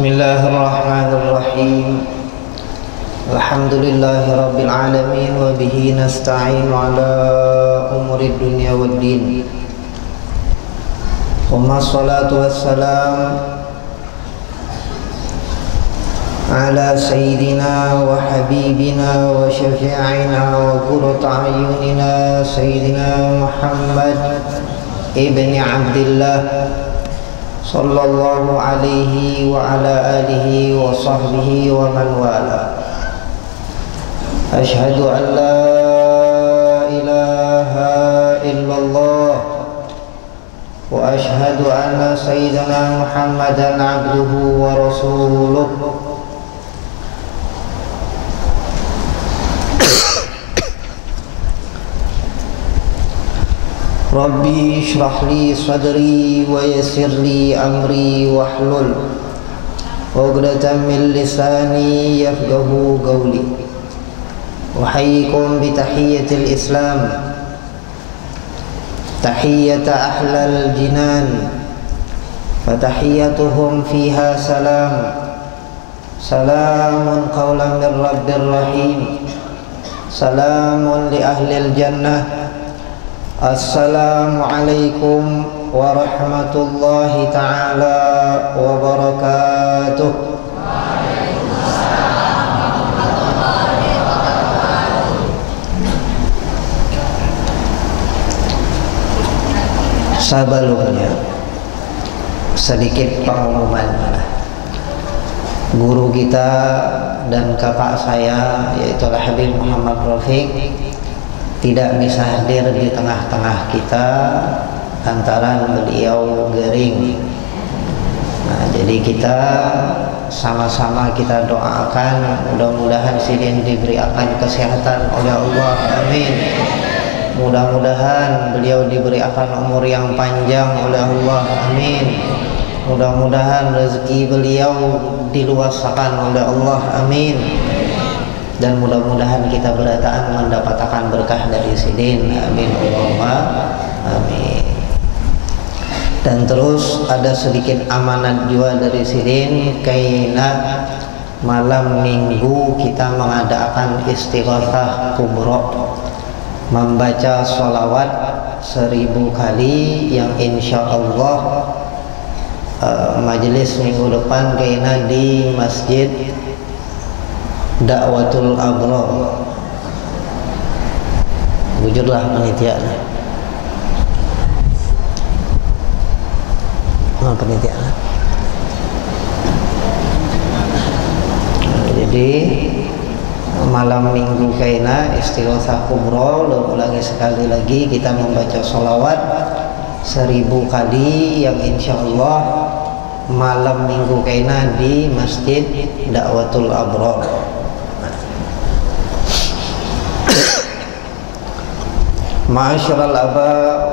Bismillahirrahmanirrahim. Alhamdulillahirabbil alamin wa bihi nasta'in ala umurid dunya waddin. Wa salatu wassalam ala sayyidina wa habibina wa syafi'ina wa qurrati a'yunina sayyidina Muhammad ibni Abdillah sallallahu alaihi wa ala alihi wa sahbihi wa man wala. Ashhadu an la ilaha illallah wa ashhadu anna sayyidina Muhammadan abduhu wa rasuluh. Rabbi shrah li sadri wa yassir li amri wahlul 'uqdatam min lisani yafqahu qawli. Uhayyikum bi tahiyyatil Islam, tahiyyata ahlal jinan, fa tahiyyatuhum fiha salam. Salamun qawlan min rabbir rahim. Salamun li ahlil jannah. Assalamualaikum warahmatullahi ta'ala wabarakatuh. Sebelumnya sedikit pengumuman. Guru kita dan kakak saya yaitu Habib Muhammad Rafiq tidak bisa hadir di tengah-tengah kita lantaran beliau gering. Nah, jadi kita sama-sama kita doakan mudah-mudahan Sidin diberikan kesehatan oleh Allah, amin. Mudah-mudahan beliau diberikan umur yang panjang oleh Allah, amin. Mudah-mudahan rezeki beliau diluaskan oleh Allah, amin. Dan mudah-mudahan kita berataan mendapatkan berkah dari Sidin, amin Allahumma amin. Dan terus ada sedikit amanat juga dari Sidin, karena malam minggu kita mengadakan istighatsah kubra, membaca sholawat 1000 kali yang insya Allah majelis minggu depan karena di Masjid Da'watul Abrar. Wujudlah penitiannya. Penitiannya. Jadi malam minggu kaina istighatsah kubra, ulangi sekali lagi kita membaca sholawat 1000 kali yang insya Allah malam minggu kaina di Masjid Da'watul Abrar. Ma'asyiral aba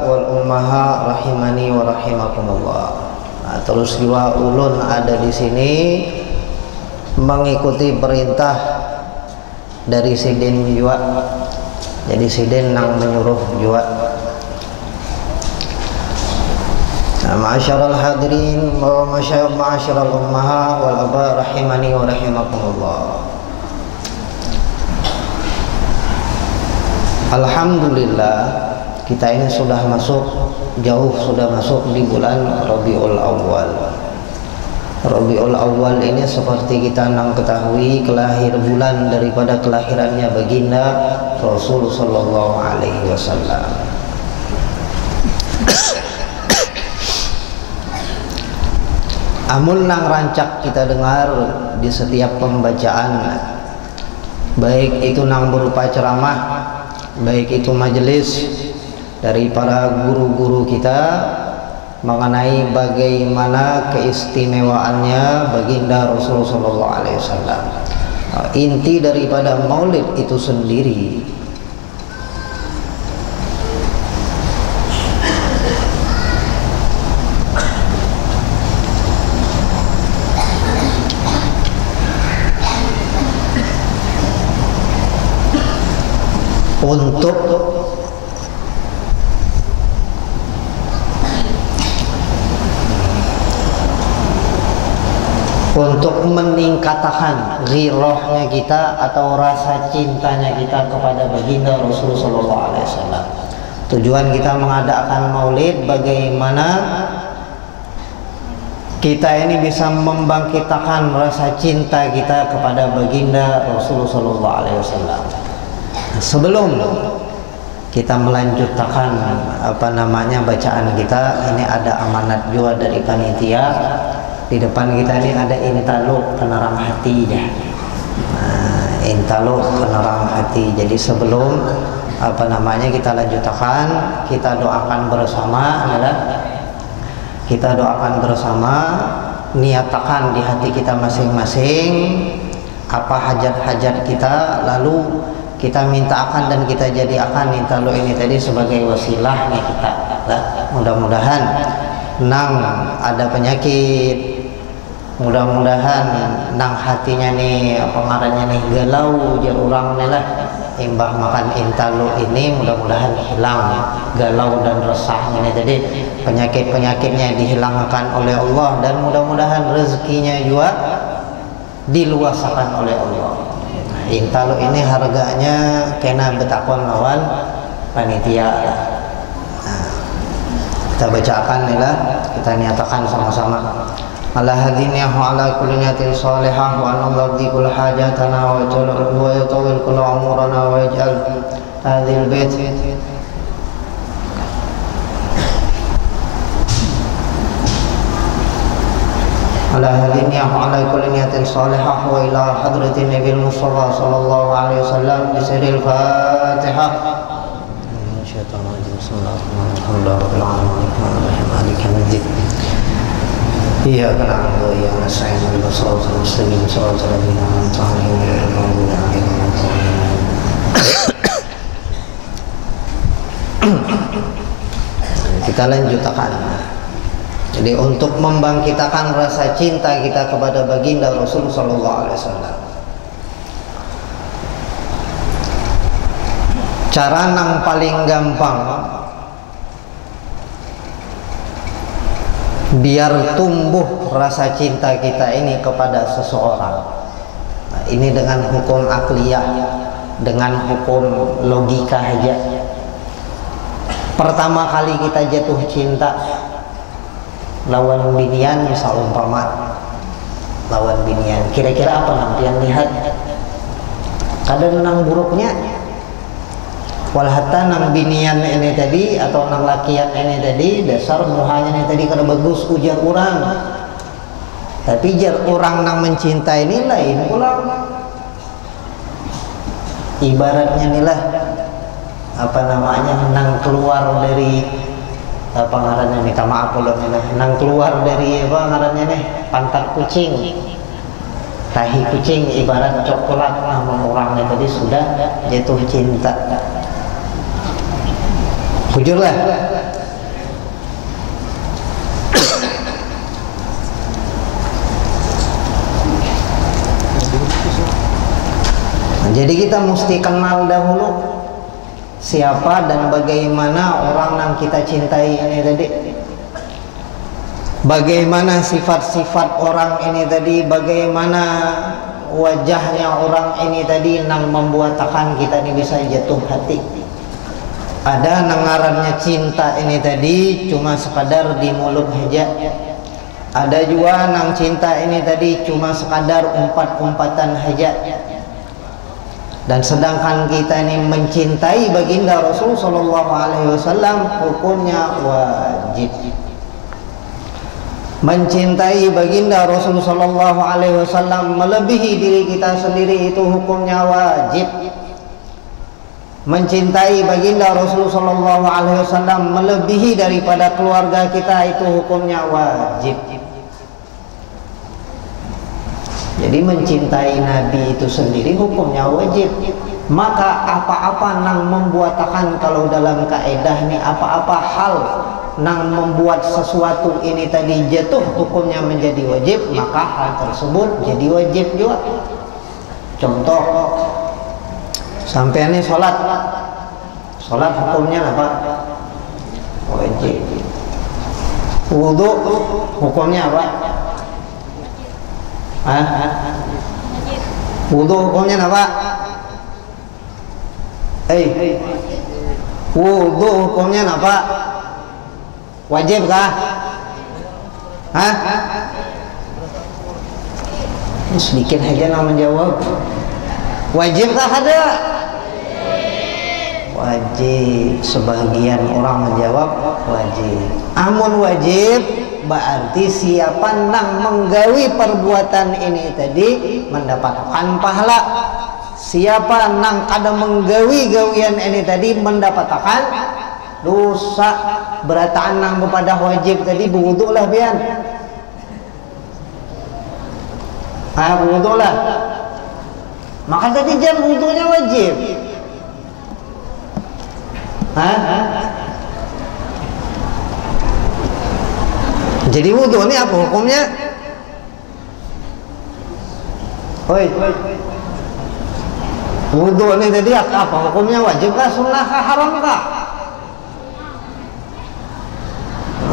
wal ummaha rahimani wa rahimakumullah. Nah, terus juga ulun ada di sini mengikuti perintah dari Sidin juga. Jadi Sidin nang menyuruh juga. Nah, ma'asyiral hadirin wa ma'asyiral ummaha wal aba rahimani wa rahimakumullah. Alhamdulillah kita ini sudah sudah masuk di bulan Rabiul Awwal. Rabiul Awwal ini seperti kita nang ketahui kelahir bulan daripada kelahirannya baginda Rasul sallallahu alaihi wasallam. Amun nang rancak kita dengar di setiap pembacaan, baik itu nang berupa ceramah, baik itu majelis dari para guru-guru kita mengenai bagaimana keistimewaannya baginda Rasulullah sallallahu alaihi wasallam. Inti daripada maulid itu sendiri untuk untuk meningkatkan ghirahnya kita atau rasa cintanya kita kepada baginda Rasul sallallahu alaihi wasallam. Tujuan kita mengadakan maulid bagaimana kita ini bisa membangkitkan rasa cinta kita kepada baginda Rasul sallallahu alaihi wasallam. Sebelum kita melanjutkan bacaan kita, ini ada amanat juga dari panitia. Di depan kita ini ada intaluk penerang hati dah. Intaluk penerang hati. Jadi sebelum kita lanjutkan, kita doakan bersama kita doakan bersama, niatakan di hati kita masing-masing apa hajat-hajat kita, lalu kita mintakan dan kita jadikan intaluk ini tadi sebagai wasilahnya kita. Mudah-mudahan nang ada penyakit, mudah-mudahan nang hatinya nih nih galau jar urang nih lah, imbah makan intalu ini mudah-mudahan hilang galau dan resahnya ini tadi, penyakitnya dihilangkan oleh Allah, dan mudah-mudahan rezekinya juga diluasakan oleh Allah. Intalu ini harganya kena betakon lawan panitia. Kita bacakan nih lah, kita niatakan sama-sama. Ala hadiniya wa ala kulli niyatin salihah wa anadhi kull hajatana wa yatawil kull umurana wa yaj'al hadhil bait ala hadiniya wa ala kulli niyatin salihah wa ila hadratin nabil mustafa sallallahu alaihi wasallam bisiril fatihah. Iya karena ya saya bersoal muslimin soal terlebih kita lanjutkan. Jadi untuk membangkitkan rasa cinta kita kepada baginda Rasul sallallahu alaihi wasallam, cara yang paling gampang biar tumbuh rasa cinta kita ini kepada seseorang. Nah, ini dengan hukum akliyah, dengan hukum logika aja. Pertama kali kita jatuh cinta lawan binian, misal umpama lawan binian, kira-kira apa nampian lihat? Kadang nang buruknya, walhatta nang binian ini tadi atau nang lakian ini tadi dasar muhanya ini tadi kada bagus ujar orang, tapi jar orang nang mencintai ini lain pulang. Ibaratnya inilah nang keluar dari ngarannya, minta maaf kalau nang keluar dari ngarannya nih pantat kucing, tahi kucing, ibarat coklat namun orangnya tadi sudah jatuh cinta. Jujurlah. Jadi kita mesti kenal dahulu siapa dan bagaimana orang yang kita cintai ini tadi. Bagaimana sifat-sifat orang ini tadi, bagaimana wajahnya orang ini tadi yang membuatkan kita ini bisa jatuh hati. Ada nangarannya cinta ini tadi cuma sekadar di mulut saja. Ada juga nang cinta ini tadi cuma sekadar umpat-umpatan saja. Dan sedangkan kita ini mencintai baginda Rasul sallallahu alaihi wasallam hukumnya wajib. Mencintai baginda Rasul sallallahu alaihi wasallam melebihi diri kita sendiri itu hukumnya wajib. Mencintai baginda Rasul sallallahu alaihi wasallam melebihi daripada keluarga kita itu hukumnya wajib. Jadi mencintai Nabi itu sendiri hukumnya wajib. Maka apa-apa nang membuatkan, kalau dalam kaedah nih, apa-apa hal nang membuat sesuatu ini tadi jatuh hukumnya menjadi wajib, maka hal tersebut jadi wajib juga. Contoh, sampai ini sholat hukumnya apa? Wajib. Wudhu hukumnya apa? Hah? Wudu hukumnya apa? Wudu hukumnya apa? Wajib kah? Hah? Sedikit aja nama menjawab. Wajib kah ada? Wajib. Sebagian orang menjawab wajib. Amun wajib berarti siapa nang menggawi perbuatan ini tadi mendapatkan pahala. Siapa nang kada menggawi gawian ini tadi mendapatkan dosa. Berataan nang kepada wajib tadi berwudu lah pian. Berwudu lah. Maka tadi jam wudunya wajib. Jadi wudu ini apa hukumnya? Wudu ini tadi apa hukumnya? Wajib kah, sunnah kah, haram kah?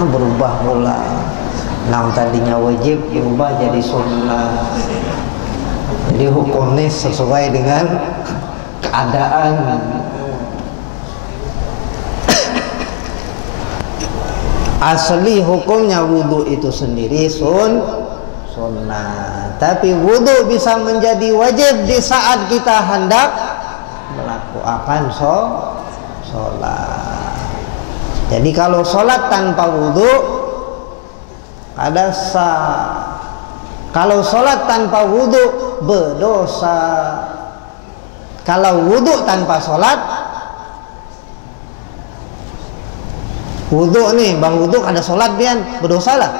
Berubah pula. Nang tadinya wajib berubah jadi sunnah. Jadi hukumnya sesuai dengan keadaan. Asli hukumnya wudu itu sendiri sunnah. Tapi wudu bisa menjadi wajib di saat kita hendak melakukan sholat. Jadi kalau sholat tanpa wudu ada sah. Kalau sholat tanpa wudu berdosa. Kalau wudu tanpa sholat, wudu nih, bang wudu ada sholat pian berdosa lah.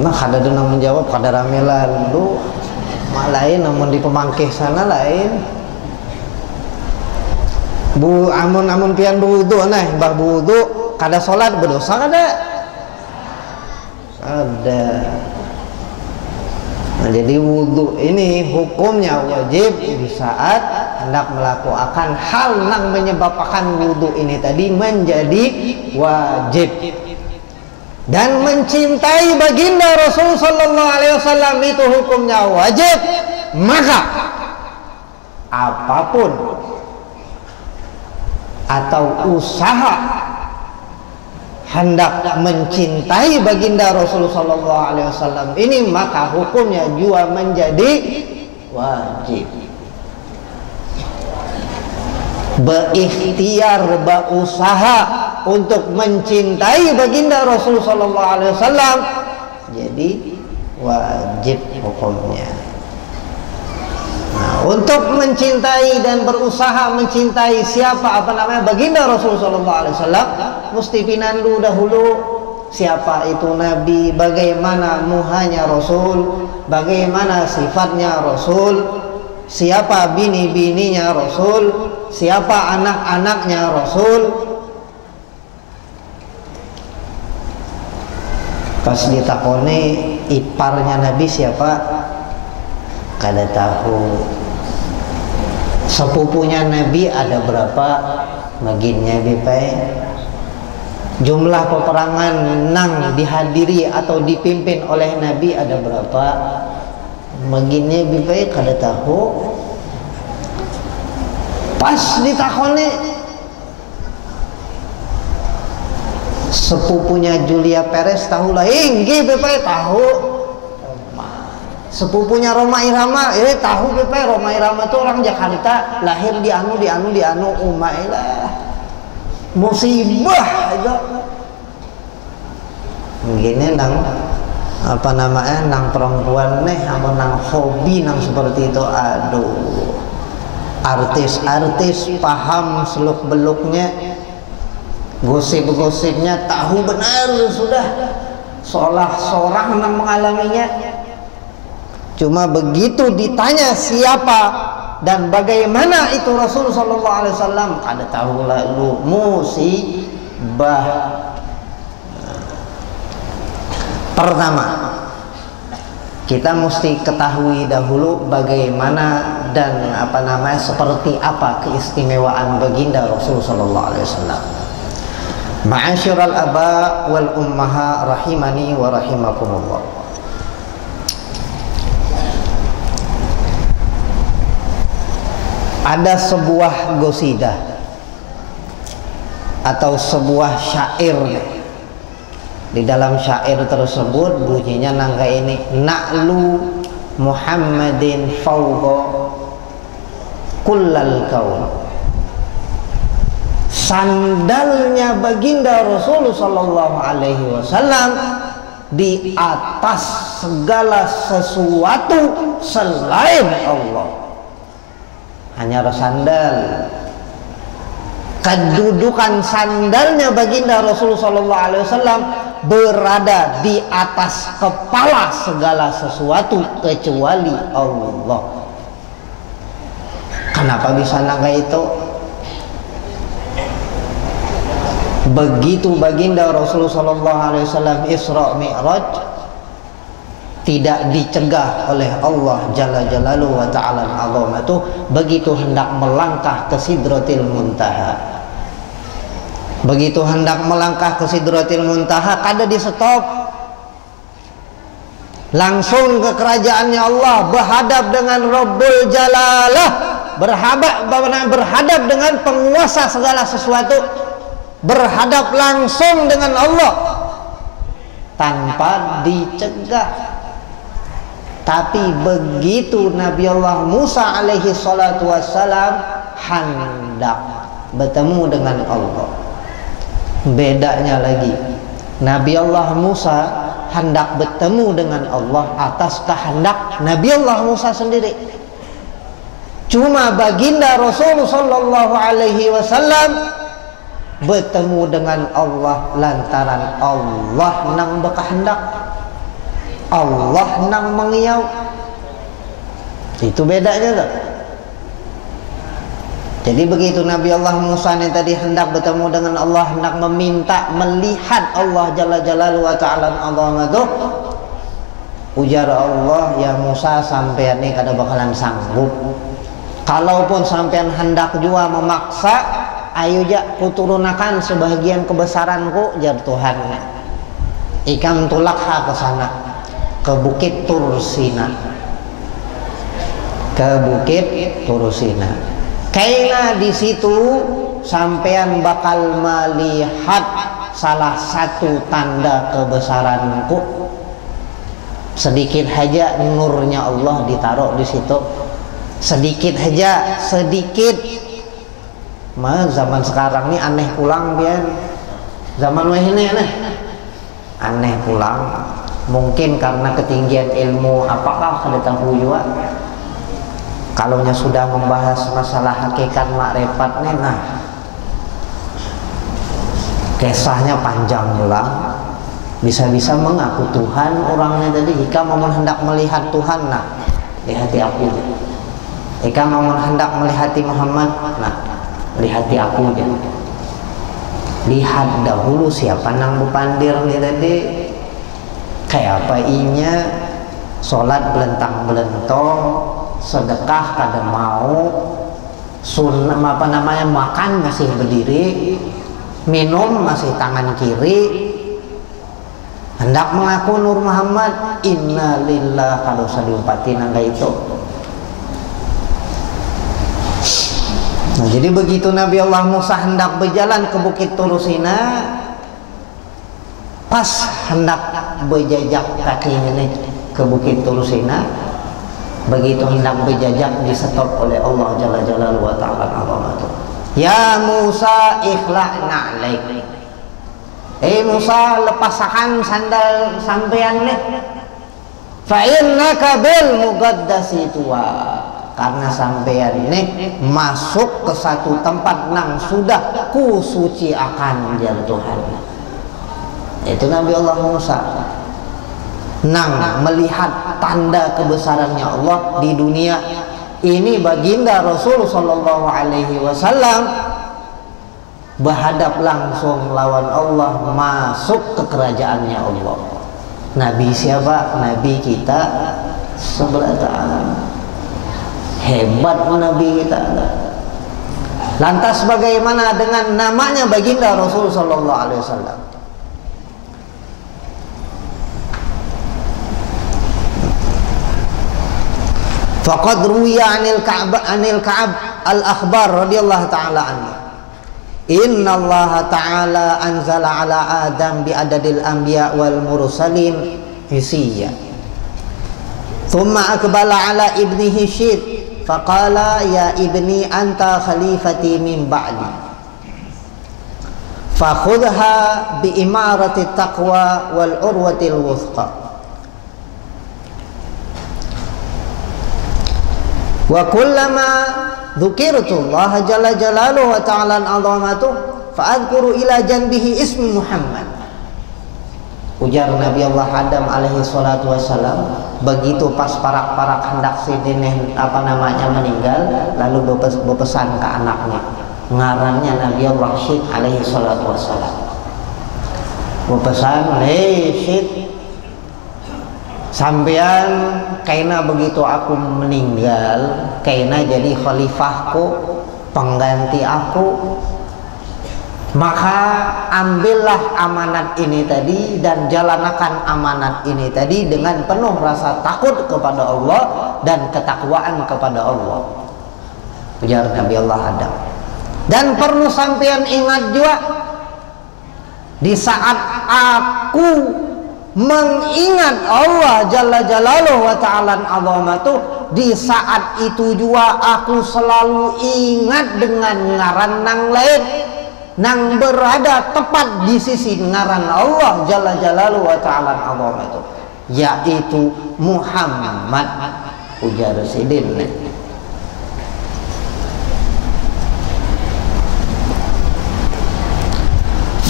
Nah ada denang menjawab kada ramelan lu mak lain, namun di pemangkih sana lain. Amun pian berwudu nah, bah berwudu kada sholat berdosa kada? Ada. Nah, jadi wudu ini hukumnya wajib di saat hendak melakukan hal yang menyebabkan wudu ini tadi menjadi wajib. Dan mencintai baginda Rasul sallallahu alaihi wasallam itu hukumnya wajib. Maka apapun atau usaha hendak mencintai baginda Rasul sallallahu alaihi wasallam ini, maka hukumnya juga menjadi wajib. Berikhtiar, berusaha untuk mencintai baginda Rasul sallallahu alaihi wasallam jadi wajib hukumnya. Nah, untuk mencintai dan berusaha mencintai siapa baginda Rasul sallallahu alaihi wasallam, mesti pinandu dahulu siapa itu Nabi, bagaimana muhanya Rasul, bagaimana sifatnya Rasul, siapa bini-bininya Rasul, siapa anak-anaknya Rasul. Pas ditakoni iparnya Nabi siapa, kada tahu. Sepupunya Nabi ada berapa, baginnya bipai. Jumlah peperangan nang dihadiri atau dipimpin oleh Nabi ada berapa, baginnya bipai kada tahu. Pas ditakoni sepupunya Julia Perez tahu lah, inggi bipai tahu. Sepupunya Roma Irama tahu bipai. Roma Irama itu orang Jakarta, lahir di anu umailah musibah itu. Begini nang nang perempuan nih, sama nang hobi nang seperti itu, aduh. Artis-artis paham seluk beluknya, gosip-gosipnya tahu benar sudah, seolah seorang yang mengalaminya. Cuma begitu ditanya siapa dan bagaimana itu Rasul sallallahu alaihi wasallam, kada tahu lalu musibah. Pertama, kita mesti ketahui dahulu bagaimana dan seperti apa keistimewaan baginda Rasul sallallahu alaihi wasallam. Ma'asyiral aba wal ummaha rahimani wa rahimakumullah. Ada sebuah gosidah atau sebuah syair. Di dalam syair tersebut bunyinya nangka ini, na'lu Muhammadin fawqa kullal kaun. Sandalnya baginda Rasulullah sallallahu alaihi wasallam di atas segala sesuatu selain Allah. Hanya sandal. Kedudukan sandalnya baginda Rasulullah sallallahu alaihi wasallam berada di atas kepala segala sesuatu kecuali Allah. Kenapa bisa nangka itu? Begitu baginda Rasulullah sallallahu alaihi wasallam Isra Mi'raj, tidak dicegah oleh Allah Jalla Jalaluhu wa Ta'ala Azamatuh, begitu hendak melangkah ke Sidratil Muntaha. Begitu hendak melangkah ke Sidratil Muntaha, kada di stop. Langsung ke kerajaannya Allah, berhadap dengan Rabbul Jalalah, berhadap dengan penguasa segala sesuatu, berhadap langsung dengan Allah tanpa dicegah. Tapi begitu Nabi Allah Musa alaihi salatu wassalam hendak bertemu dengan Allah, bedanya lagi, Nabi Allah Musa hendak bertemu dengan Allah atas kehendak Nabi Allah Musa sendiri. Cuma baginda Rasul sallallahu alaihi wasallam bertemu dengan Allah lantaran Allah nang berkehendak, Allah nang mengiau. Itu bedanya tak? Jadi begitu Nabi Allah Musa yang tadi hendak bertemu dengan Allah, hendak meminta melihat Allah Jalla Jalaluhu wa Ta'ala Azamatuh, ujar Allah, ya Musa, sampean ini kada bakalan sanggup. Kalaupun sampean hendak jua memaksa, ayo ja kuturunakan sebahagian kebesaranku, jar Tuhan. Ikam tulakha ke sana, ke Bukit Tursina, ke Bukit Tursina. Karena di situ sampean bakal melihat salah satu tanda kebesaranku. Sedikit saja nurnya Allah ditaruh di situ. Sedikit saja, sedikit. Zaman sekarang ini aneh pulang pian. Zaman ini aneh pulang. Mungkin karena ketinggian ilmu apakah kada tahu juga. Kalau sudah membahas masalah hakikat makrifat nih, nah kisahnya panjang pula. Bisa-bisa mengaku Tuhan orangnya tadi. Jika mau hendak melihat Tuhan, nah lihati aku. Jika mau hendak melihati Muhammad, nah lihati aku dia. Lihat dahulu siapa nang bupandir nih tadi. Kayak apa inya, sholat belentang-belentong, sedekah kada mau, sunnah makan masih berdiri, minum masih tangan kiri, hendak mengaku Nur Muhammad, innalillah, kalau usah diumpatin angka itu. Nah, jadi begitu Nabi Allah Musa hendak berjalan ke Bukit Tursina, pas hendak berjajak kakinya nih ke Bukit Tursina, begitu hendak berjajak di-stop oleh Allah Jalla Jalaluhu wa Ta'ala Azamatuh. Ya Musa, ikhla'na alaik. Musa, lepaskan sandal sampean nih. Fa innaka bil muqaddasi tuwa. Karena sampean nih masuk ke satu tempat nang sudah kusuci akan jar Tuhan. Itu Nabi Allah Musa nang melihat tanda kebesarannya Allah di dunia ini. Baginda Rasul sallallahu alaihi wasallam berhadap langsung lawan Allah, masuk ke kerajaannya Allah. Nabi siapa? Nabi kita sebelah ta'ala. Hebat Nabi kita. Lantas bagaimana dengan namanya baginda Rasul sallallahu alaihi wasallam? Faqad ruwiya anil Ka'ab al-Akhbar radhiyallahu ta'ala anhu. Inna Allah ta'ala anzala ala Adam bi adadil anbiya wal mursalin hisiyya. Thumma akbala ala ibnihi Syid faqala ya ibni anta khalifati min ba'di. Fakhudha bi imarati taqwa wal urwatil wuthqa. Wa kullama dzukirtu Allah jalla jalaluhu wa ta'ala azamatuh fa adhkuru ila janbihi ismi Muhammad. Ujar Nabi Allah Adam alaihi salatu wassalam, begitu pas parak-parak hendak si dineh meninggal, lalu berpesan ke anaknya, ngarannya Nabi Allah Syed alaihi salatu wassalam. Berpesan, "Hei Syed, sampean kaina begitu aku meninggal, kaina jadi khalifahku, pengganti aku, maka ambillah amanat ini tadi dan jalankan amanat ini tadi dengan penuh rasa takut kepada Allah dan ketakwaan kepada Allah." Ujar Nabi Allah Adam. Dan perlu sampean ingat juga, di saat aku mengingat Allah Jalla Jalaluhu wa Ta'ala azamatuh, di saat itu juga aku selalu ingat dengan ngaran nang lain nang berada tepat di sisi ngaran Allah Jalla Jalaluhu wa Ta'ala azamatuh, yaitu Muhammad. Ujar Sidin,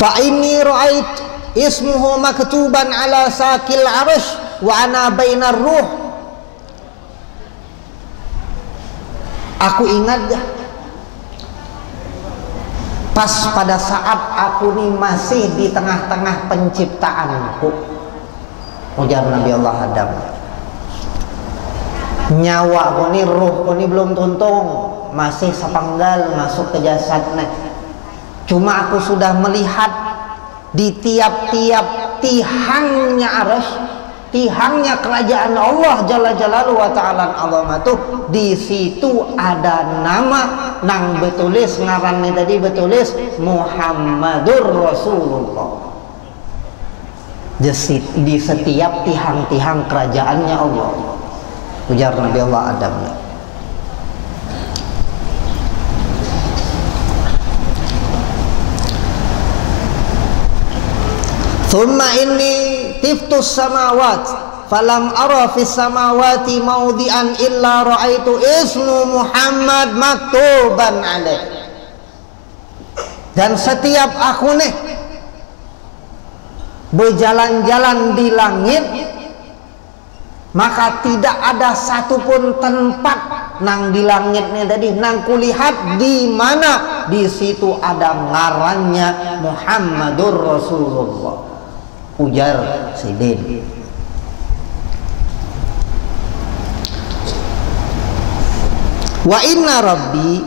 fa inni ra'ait ismuhu maktuban ala sakil arsh wa ana bainar ruh. Aku ingat pas pada saat aku ini masih di tengah-tengah penciptaanku. Ujar Nabi Allah Adam, nyawa aku ini, ruh aku ini belum tuntung, masih sepenggal masuk ke jasadnya. Cuma aku sudah melihat di tiap-tiap tihangnya arasy, tihangnya kerajaan Allah Jalla Jalaluhu wa Ta'ala azamatuh, di situ ada nama nang betulis ngarannya tadi betulis Muhammadur Rasulullah. Di setiap tihang-tihang kerajaannya Allah. Ujar Nabi Allah Adam. Thumma inni tiftus samawat falam ara fis samawati mawdi'an illa ra'aitu ismu Muhammad maktuban alaih. Dan setiap aku nih berjalan-jalan di langit, maka tidak ada satupun tempat nang di langitnya tadi nang kulihat di mana di situ ada ngarannya Muhammadur Rasulullah. Ujar Sidin. Wa inna rabbi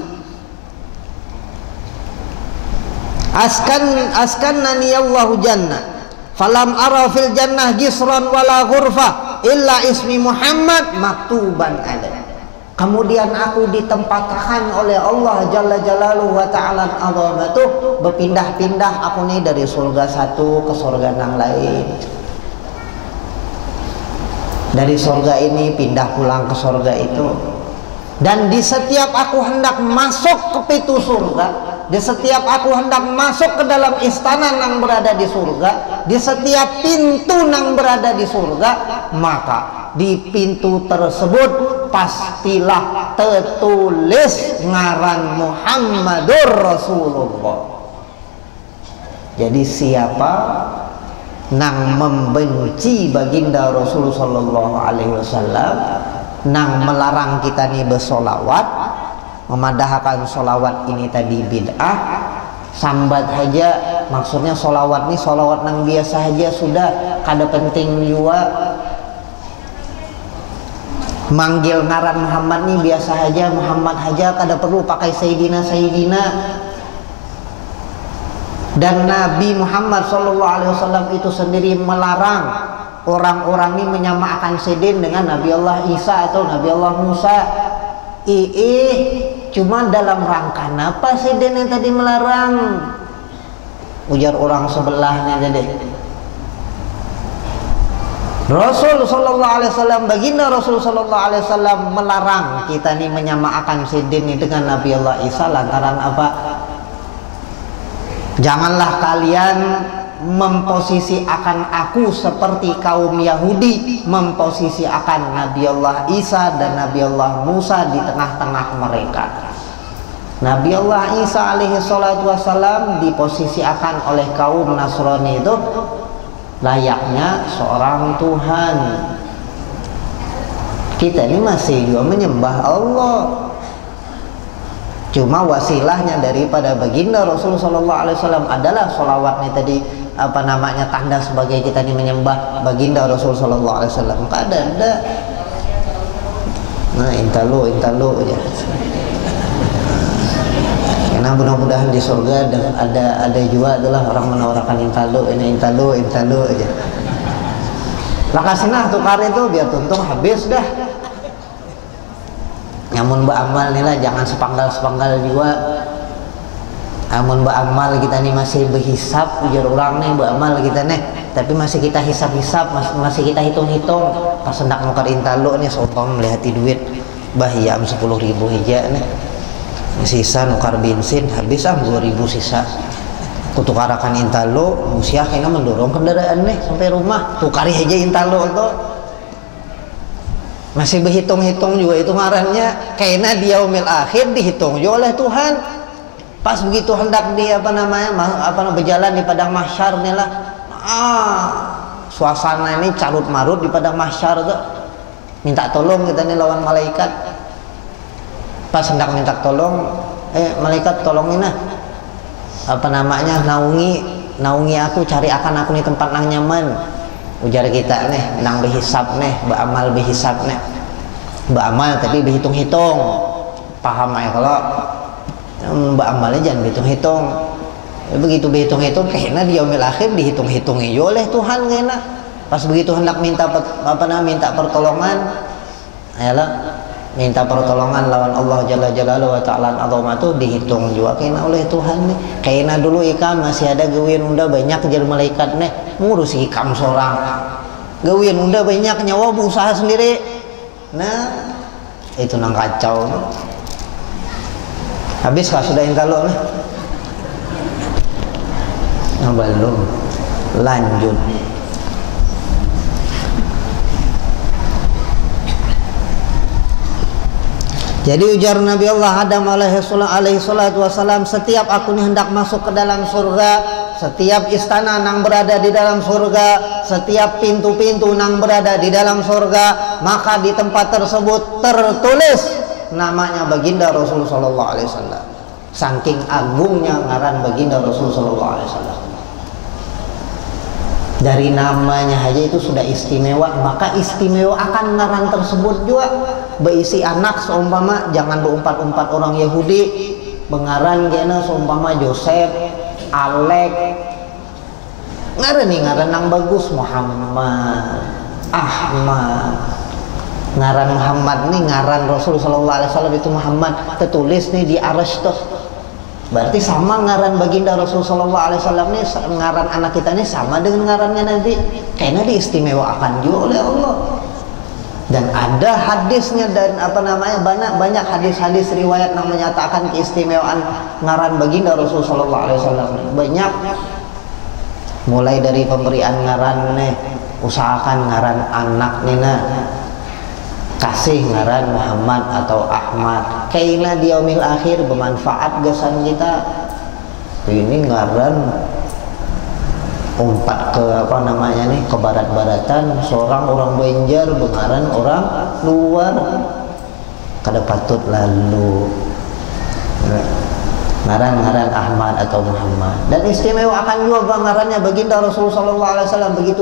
askannani Allahu jannah falam ara fil jannah gisran wala ghurfa illa ismi Muhammad maktuban alaih. Kemudian aku ditempatkan oleh Allah Jalla Jalaluhu wa Ta'ala azamatuh, berpindah-pindah aku nih dari surga satu ke surga yang lain. Dari surga ini pindah pulang ke surga itu. Dan di setiap aku hendak masuk ke pintu surga, di setiap aku hendak masuk ke dalam istana yang berada di surga, di setiap pintu yang berada di surga, maka di pintu tersebut pastilah tertulis ngaran Muhammadur Rasulullah. Jadi siapa nang membenci baginda Rasulullah sallallahu alaihi wasallam, nang melarang kita nih bersolawat, memadahkan solawat ini tadi bid'ah, sambat aja, maksudnya solawat nih solawat nang biasa aja sudah, kada penting juga. manggil ngaran Muhammad nih biasa aja, Muhammad aja, kada perlu pakai Sayyidina Sayyidina. Dan Nabi Muhammad SAW itu sendiri melarang orang-orang ini menyamakan Sayyidin dengan Nabi Allah Isa atau Nabi Allah Musa. Cuma dalam rangka apa Sayyidin yang tadi melarang? Ujar orang sebelahnya jadi. Rasul sallallahu alaihi wasallam, baginda Rasul sallallahu alaihi wasallam melarang kita nih menyamakan Sayyidin dengan Nabi Allah Isa lantaran apa? Janganlah kalian memposisikan aku seperti kaum Yahudi memposisikan Nabi Allah Isa dan Nabi Allah Musa di tengah-tengah mereka. Nabi Allah Isa alaihi salatu wassalam diposisikan oleh kaum Nasrani itu layaknya seorang Tuhan. Kita ini masih juga menyembah Allah, cuma wasilahnya daripada baginda Rasul sallallahu alaihi wasallam adalah sholawatnya tadi, apa namanya, tanda sebagai kita ini menyembah baginda Rasul sallallahu alaihi wasallam. Ada. Nah, intalo aja. Karena mudah-mudahan di surga ada juga adalah orang menawarkan intalo aja. Lakasinah tukar itu biar tuntung habis dah. Namun beramal nih lah, jangan sepanggal juga. Namun beramal kita nih masih berhisap, ujar orang nih beramal kita nih, tapi masih kita hisap-hisap, masih kita hitung-hitung. Pas hendak nukar intalo nih, seumpama melihat duit bahiam 10.000 hija nih, sisa nukar bensin habis 2.000 sisa. Kutukarakan intalo, musiah kena mendorong kendaraan nih sampai rumah, tukari aja intalo itu. Masih berhitung-hitung juga itu ngarannya, karena di yaumil akhir dihitung juga oleh Tuhan. Pas begitu hendak di berjalan di padang mahsyar nih lah, suasana ini carut marut di padang mahsyar tuh, minta tolong kita nih lawan malaikat. Pas hendak minta tolong, malaikat tolongin nah, naungi aku, cari akan aku nih tempat nang nyaman. Ujar kita nih, nang berhisap nih, beramal berhisap nih, beramal tapi berhitung-hitung. Paham ya kalau beramalnya jangan berhitung-hitung. Begitu berhitung-hitung, kayaknya di yaumil akhir dihitung-hitungi oleh Tuhan kayaknya. Pas begitu hendak minta pertolongan, ayolah minta pertolongan lawan Allah Jalla Jalaluhu wa Ta'ala azamatu, dihitung juga kayaknya oleh Tuhan nih. Kayaknya dulu ikam masih ada gawin unda banyak kejar malaikat nih, ngurus ikam seorang. Gawin unda banyak, nyawa berusaha sendiri. Nah, itu nang kacau. Habis kah sudah intalo nih? Nah, belum. Lanjut. Jadi ujar Nabi Allah Adam alaihi salatu wassalam, setiap aku ini hendak masuk ke dalam surga, setiap istana nang berada di dalam surga, setiap pintu-pintu nang berada di dalam surga, maka di tempat tersebut tertulis namanya baginda Rasul sallallahu alaihi wasallam. Saking agungnya ngaran baginda Rasul sallallahu alaihi wasallam. Dari namanya aja itu sudah istimewa, maka istimewa akan ngaran tersebut juga. Berisi anak seumpama jangan berumpat-umpat orang Yahudi, pengaran kena seumpama Joseph, Alek, ngaran nang bagus, Muhammad, Ahmad. Ngaran Muhammad nih ngaran Rasul sallallahu alaihi wasallam itu Muhammad, tertulis nih di arsy tuh. Berarti sama ngaran baginda Rasul sallallahu alaihi wasallam nih, ngaran anak kita nih sama dengan ngarannya nanti, karena diistimewakan juga oleh Allah. Dan ada hadisnya dan banyak hadis-hadis riwayat yang menyatakan keistimewaan ngaran baginda Rasul sallallahu alaihi wasallam. Banyak, mulai dari pemberian ngaran nih, usahakan ngaran anak nina kasih ngaran Muhammad atau Ahmad, kaina di yaumil akhir bermanfaat gasan kita. Ini ngaran umpat ke ke barat-baratan, seorang orang Banjar bengaran orang luar, kada patut lalu ngaran Ahmad atau Muhammad. Dan istimewa akan juga ngarannya baginda Rasul sallallahu alaihi wasallam. Begitu